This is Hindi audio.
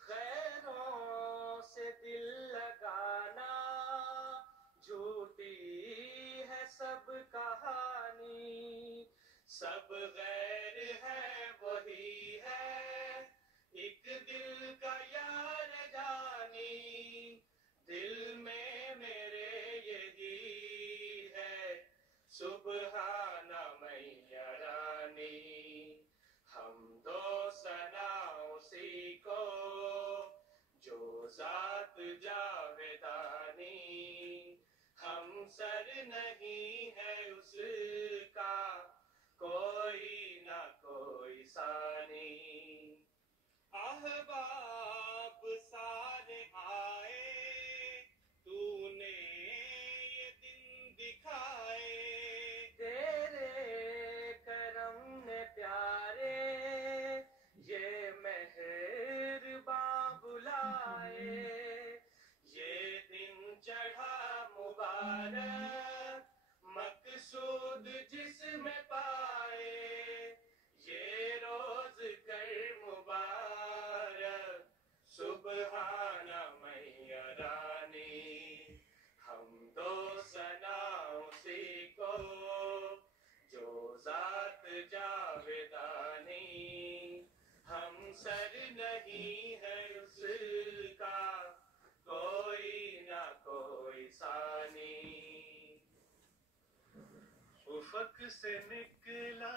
खैरों से दिल लगाना झूठी है सब कहानी, सब गैर है वही है एक दिल का यार जानी, दिल में मेरे यही है सुबहाना मैया रानी। हम दो सना उसी को जो जात जावेदानी, हम सर नहीं है उसका कोई ना कोई सानी। अहबाब सारे आए तूने ये दिन दिखाए, तेरे करम ने प्यारे ये मेहरबान बुलाए, ये दिन चढ़ा मुबारक मकसूद जिसमें पाए, ये रोज कर मुबारक सुबहाना मैया रानी। हम दो सना उसी को जो जात जावेदानी, हम सर नहीं है उसका कोई ना कोई सानी। उफक से निकला